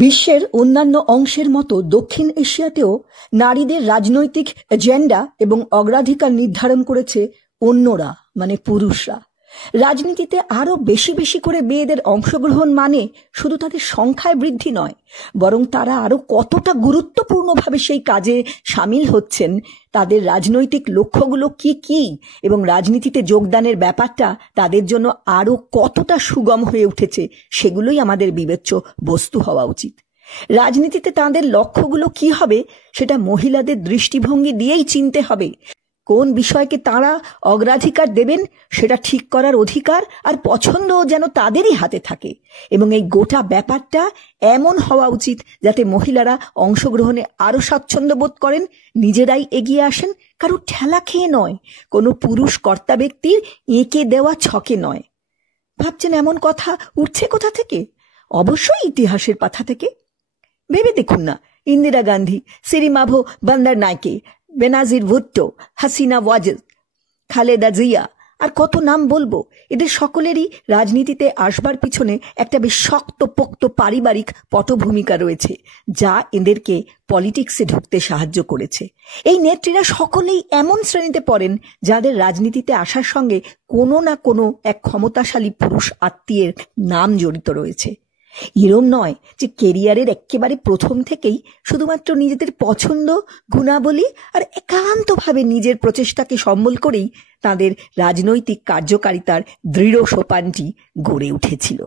বিশ্বের অন্যান্য অংশের মতো দক্ষিণ এশিয়াতেও নারীদের রাজনৈতিক এজেন্ডা এবং অগ্রাধিকার নির্ধারণ করেছে অন্যরা, মানে পুরুষরা। রাজনীতিতে আরো বেশি বেশি করে মেয়েদের অংশগ্রহণ মানে শুধু তাদের সংখ্যায় বৃদ্ধি নয়, বরং তারা আরো কতটা গুরুত্বপূর্ণভাবে সেই কাজে সামিল হচ্ছেন, তাদের রাজনৈতিক লক্ষ্যগুলো কি কি এবং রাজনীতিতে যোগদানের ব্যাপারটা তাদের জন্য আরো কতটা সুগম হয়ে উঠেছে, সেগুলোই আমাদের বিবেচ্য বস্তু হওয়া উচিত। রাজনীতিতে তাদের লক্ষ্যগুলো কি হবে সেটা মহিলাদের দৃষ্টিভঙ্গি দিয়েই চিনতে হবে। কোন বিষয়কে তারা অগ্রাধিকার দেবেন সেটা ঠিক করার অধিকার আর পছন্দও যেন তাদেরই হাতে থাকে, এবং এই গোটা ব্যাপারটা এমন হওয়া উচিত যাতে মহিলারা অংশগ্রহণে আরো স্বাচ্ছন্দ্য বোধ করেন, নিজেরাই এগিয়ে আসেন, কারো ঠেলা খেয়ে নয়, কোনো পুরুষ কর্তা ব্যক্তির এঁকে দেওয়া ছকে নয়। ভাবছেন এমন কথা উঠছে কোথা থেকে? অবশ্যই ইতিহাসের পাতা থেকে। ভেবে দেখুন না, ইন্দিরা গান্ধী, সিরিমাভো বন্দরনায়কে, বেনাজির ভুট্টো, হাসিনা ওয়াজেদ, খালেদা জিয়া, আর কত নাম বলবো। এদের সকলেরই রাজনীতিতে আসবার পিছনে একটা বেশ শক্তপোক্ত পারিবারিক পটভূমিকা রয়েছে, যা এদেরকে পলিটিক্সে ঢুকতে সাহায্য করেছে। এই নেত্রীরা সকলেই এমন শ্রেণীতে পড়েন যাদের রাজনীতিতে আসার সঙ্গে কোনো না কোনো এক ক্ষমতাশালী পুরুষ আত্মীয়ের নাম জড়িত রয়েছে। এরম নয় যে কেরিয়ারের একেবারে প্রথম থেকেই শুধুমাত্র নিজেদের পছন্দ, গুণাবলী আর একান্তভাবে নিজের প্রচেষ্টাকে সম্বল করেই তাদের রাজনৈতিক কার্যকারিতার দৃঢ় সোপানটি গড়ে উঠেছিল।